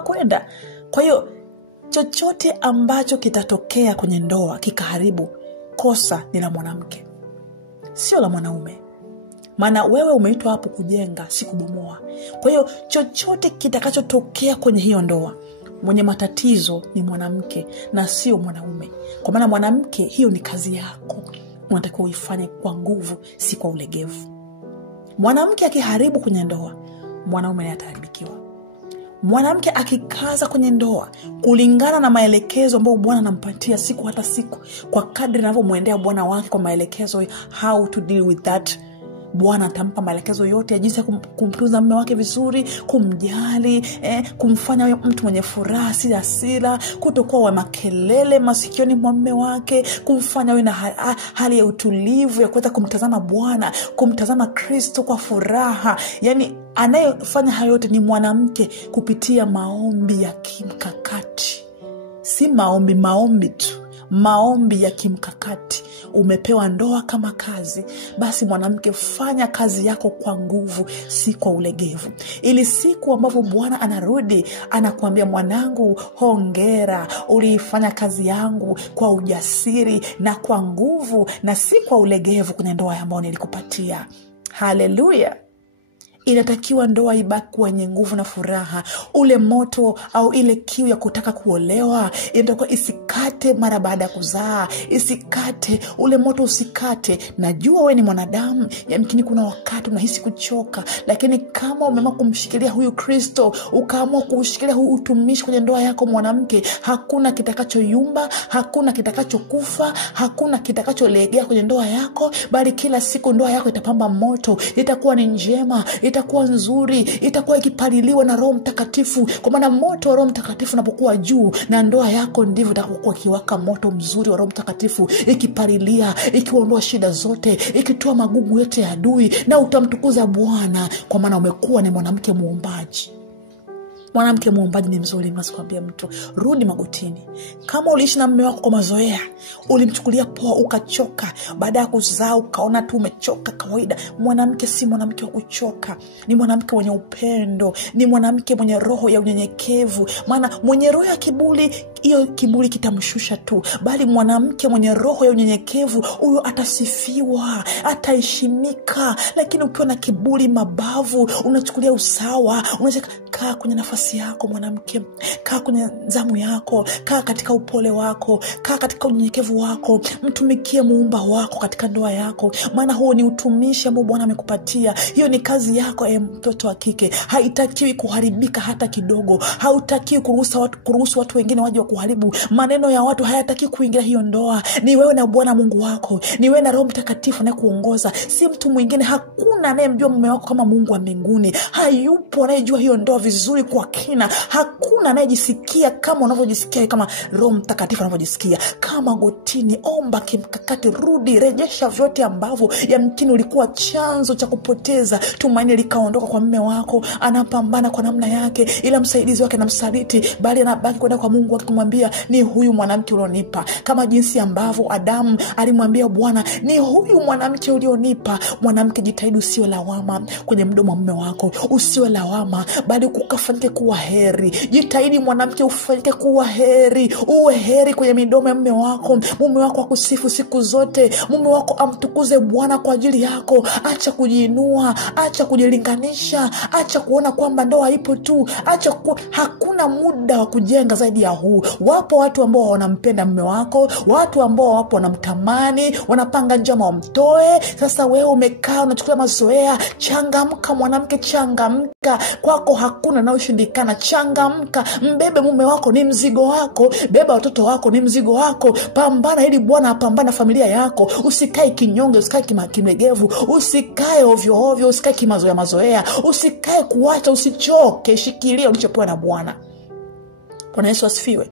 kwenda. Kwa hiyo chochote ambacho kitatokea kwenye ndoa kikaharibu, kosa ni la mwanamke, sio la mwanaume. Maana wewe umeitwa hapo kujenga, si kubomoa. Kwa hiyo chochote kitakachotokea kwenye hiyo ndoa, mwenye matatizo ni mwanamke na sio mwanaume. Kwa maana mwanamke, hiyo ni kazi yako, unatakiwa uifanye kwa nguvu, si kwa ulegevu. Mwanamke akiharibu kwenye ndoa, mwanaume naye ataharibikiwa. Mwanamke akikaza kwenye ndoa kulingana na maelekezo ambayo Bwana anampatia siku hata siku, kwa kadri anavyomwendea bwana wake kwa maelekezo how to deal with that, Bwana atampa maelekezo yote ya jinsi ya kumtunza mume wake vizuri, kumjali, kumfanya mtu mwenye furaha si hasira, kutokuwa wa makelele masikioni mwa mume wake, kumfanya awe na hali ya utulivu ya kuweza kumtazama Bwana, kumtazama Kristo kwa furaha. Yani anayefanya hayo yote ni mwanamke kupitia maombi ya kimkakati. Si maombi tu, maombi ya kimkakati. Umepewa ndoa kama kazi, basi mwanamke fanya kazi yako kwa nguvu, si kwa ulegevu. Ili siku ambapo Bwana anarudi anakuambia, mwanangu, hongera, uliifanya kazi yangu kwa ujasiri na kwa nguvu na si kwa ulegevu kwenye ndoa ambayo nilikupatia. Haleluya. Inatakiwa ndoa ibaki yenye nguvu na furaha. Ule moto au ile kiu ya kutaka kuolewa inatakiwa isikate mara baada ya kuzaa. Isikate, ule moto usikate. Najua wewe ni mwanadamu, yamkini kuna wakati unahisi kuchoka, lakini kama umeamua kumshikilia huyu Kristo, ukaamua kushikilia huyu utumishi kwenye ndoa yako mwanamke, hakuna kitakachoyumba, hakuna kitakachokufa, hakuna kitakacholegea kwenye ndoa yako, bali kila siku ndoa yako itapamba moto, itakuwa ni njema, itakuwa nzuri, itakuwa ikipaliliwa na Roho Mtakatifu. Kwa maana moto wa Roho Mtakatifu unapokuwa juu, na ndoa yako ndivyo itakuwa kiwaka moto mzuri wa Roho Mtakatifu, ikipalilia, ikiondoa shida zote, ikitoa magugu yote ya adui, na utamtukuza Bwana, kwa maana umekuwa ni mwanamke muombaji. Mwanamke muombaji ni mzuri. Mnasikwambia mtu, rudi magotini. Kama uliishi na mume wako kwa mazoea, ulimchukulia poa, ukachoka, baada ya kuzaa ukaona tu umechoka kawaida, mwanamke si mwanamke wa kuchoka. Ni mwanamke mwenye upendo, ni mwanamke mwenye roho ya unyenyekevu. Maana mwenye roho ya kiburi, hiyo kiburi kitamshusha tu, bali mwanamke mwenye roho ya unyenyekevu, huyo atasifiwa, ataheshimika. Lakini ukiwa na kiburi mabavu, unachukulia usawa, unaweza kaa kwenye nafasi yako mwanamke, kaa kwenye zamu yako, kaa katika upole wako, kaa katika unyenyekevu wako, mtumikie muumba wako katika ndoa yako. Maana huo ni utumishi ambao Bwana amekupatia. Hiyo ni kazi yako, mtoto wa kike. Haitakiwi kuharibika hata kidogo. Hautakiwi kuruhusu watu wengine waje kuharibu. Maneno ya watu hayataki kuingia hiyo ndoa. Ni wewe na Bwana Mungu wako, ni wewe na Roho Mtakatifu anayekuongoza, si mtu mwingine. Hakuna anayemjua mume wako kama Mungu wa mbinguni. Hayupo anayejua hiyo ndoa vizuri kwa kina. Hakuna anayejisikia kama unavyojisikia, kama Roho Mtakatifu anavyojisikia. Kama gotini, omba kimkakati, rudi, rejesha vyote ambavyo yamkini ulikuwa chanzo cha kupoteza tumaini likaondoka kwa mume wako. Anapambana kwa namna yake, ila msaidizi wake anamsaliti, bali anabaki kwenda kwa Mungu akimwambia, ni huyu mwanamke ulionipa. Kama jinsi ambavyo Adamu alimwambia Bwana, ni huyu mwanamke ulionipa. Mwanamke, jitahidi usiwe lawama kwenye mdomo wa mume wako. Usiwe lawama, bali ukafanyike kuwa heri. Jitahidi mwanamke ufanyike kuwa heri. Uwe heri kwenye midomo ya mume wako. Mume wako akusifu siku zote. Mume wako amtukuze Bwana kwa ajili yako. Acha kujiinua, acha kujilinganisha, acha kuona kwamba ndoa ipo tu. Hakuna muda wa kujenga zaidi ya huu. Wapo watu ambao wanampenda mume wako, watu ambao wapo wanamtamani, wanapanga njama wamtoe. Sasa wewe umekaa unachukulia mazoea. Changamka mwanamke, changamka. Kwako hakuna na ushindikana. Changamka, mbebe mume wako, ni mzigo wako. Beba watoto wako, ni mzigo wako. Pambana ili Bwana apambane familia yako. Usikae kinyonge, usikae kimlegevu, usikae ovyo ovyo, usikae kimazoea. Usikae kuacha, usichoke. Shikilia ulichopewa na Bwana. Bwana Yesu asifiwe.